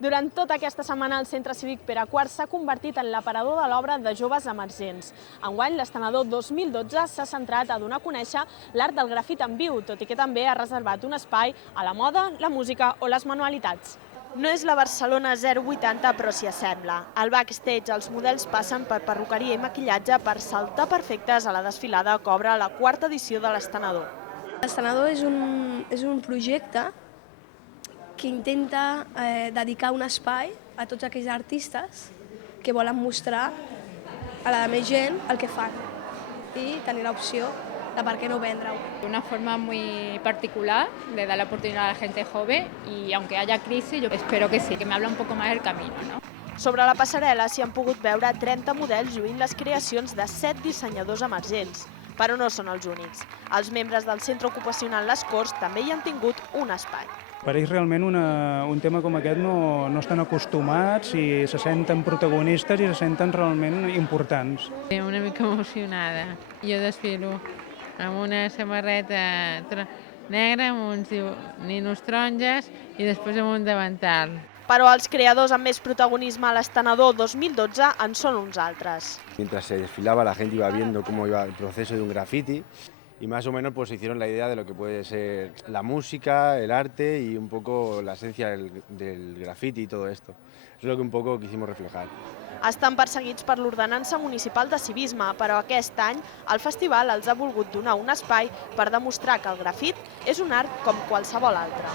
Durant tota aquesta setmana, el Centre Cívic Pere IV s'ha convertit en l'aparador de l'obra de joves emergents. Enguany, l'Estenedor 2012 s'ha centrat a donar a conèixer l'art del grafit en viu, tot i que també ha reservat un espai a la moda, la música o les manualitats. No és la Barcelona 080, però s'hi assembla. Al backstage, els models passen per perruqueria i maquillatge per saltar perfectes a la desfilada que obre la quarta edició de l'Estenedor. L'Estenedor és un projecte que intenta dedicar un espai a tots aquells artistes que volen mostrar a la més gent el que fan i tenir l'opció de per què no vendre-ho. Una forma muy particular de dar la oportunidad a la gente joven y aunque haya crisis, yo espero que sí, que me habla un poco más del camino, ¿no? Sobre la passarel·la s'hi han pogut veure 30 models lluint les creacions de 7 dissenyadors emergents, però no són els únics. Els membres del centre ocupacional Les Corts també hi han tingut un espai. Per ells realment un tema com aquest no estan acostumats i se senten protagonistes i se senten realment importants. Una mica emocionada. Jo desfilo amb una samarreta negra, amb uns ninos taronges i després amb un davantal. Però els creadors amb més protagonisme a l'Estenedor 2012 en són uns altres. Mientras se desfilaba la gente iba viendo cómo iba el proceso de un graffiti y más o menos pues hicieron la idea de lo que puede ser la música, el arte y un poco la esencia del graffiti y todo esto. Eso es lo que un poco quisimos reflejar. Estan perseguits per l'Ordenança Municipal de Civisme, però aquest any el festival els ha volgut donar un espai per demostrar que el grafit és un art com qualsevol altre.